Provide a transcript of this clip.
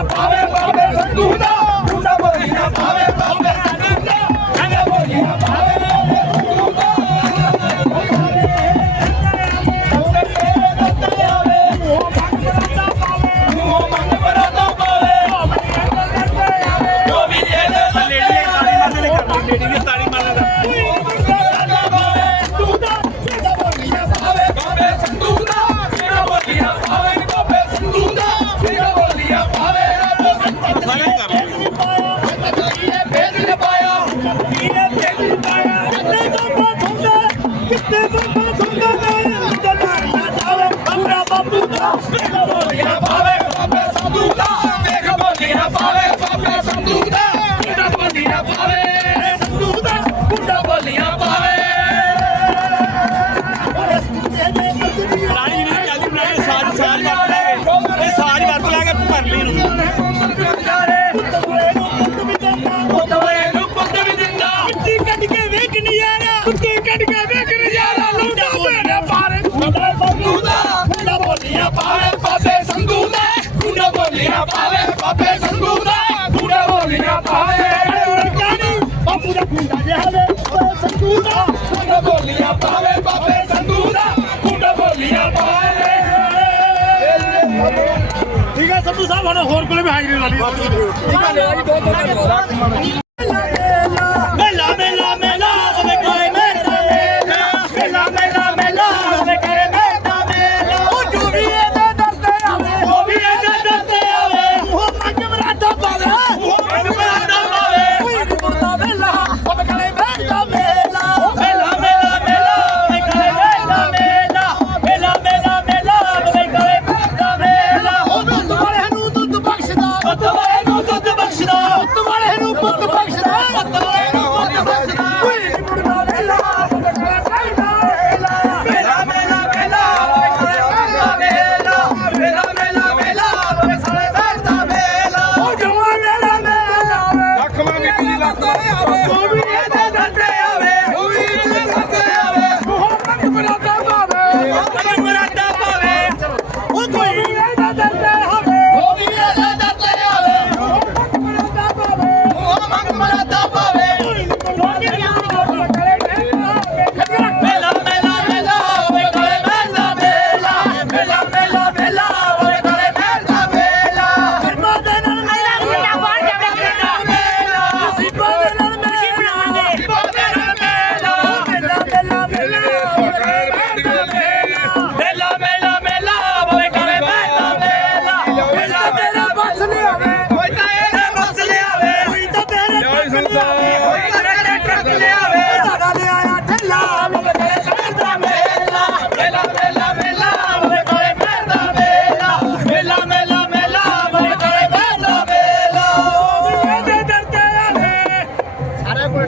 ਮਦੀਨਾ ਪਾਵੇ ਬਾਬੇ ਸੰਧੂ ਦਾ, ਮੁੰਡਾ ਮਦੀਨਾ ਪਾਵੇ ਬਾਬੇ ਸੰਧੂ ਦਾ, ਕਹਿੰਦੇ ਮਦੀਨਾ ਪਾਵੇ ਬਾਬੇ ਸੰਧੂ ਦਾ। ਜਿਹੜੀ ਪਾਵੇ ਬਾਬੇ ਸੰਧੂ ਦਾ ਮੁੰਡਾ ਬੋਲੀਆਂ ਪਾਵੇ ਠੀਕ ਹੈ ਸੰਧੂ ਸਾਹਿਬ ਹੁਣ ਹੋਰ ਕੋਲੇ ਵੀ ਹਾਜ਼ਰੀ ਲਾ ਲਈ ਠੀਕ ਹੈ। ਜੀ ਬਹੁਤ ਬਹੁਤ ਧੰਨਵਾਦ